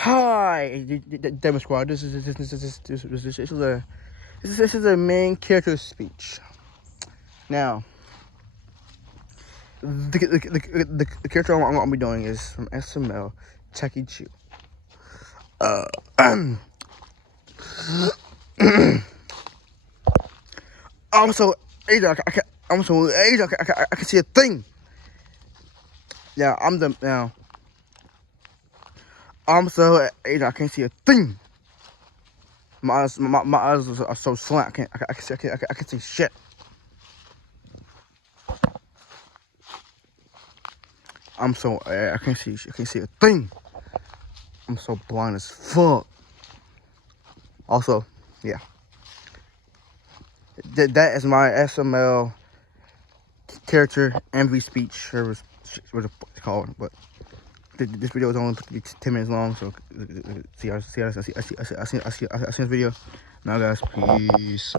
Hi, Demo Squad. This is a main character speech. Now, the character I'm gonna be doing is from SML, Chucky Chew. I'm so Asian. I'm so Asian. I can see a thing. Yeah, I'm so Asian. I can't see a thing. My eyes are so slant. I can see shit. I'm so I can't see a thing. I'm so blind as fuck. Also, yeah, that is my SML character envy speech, or what it's called. But this video is only 10 minutes long, so see this video. Now, guys, peace.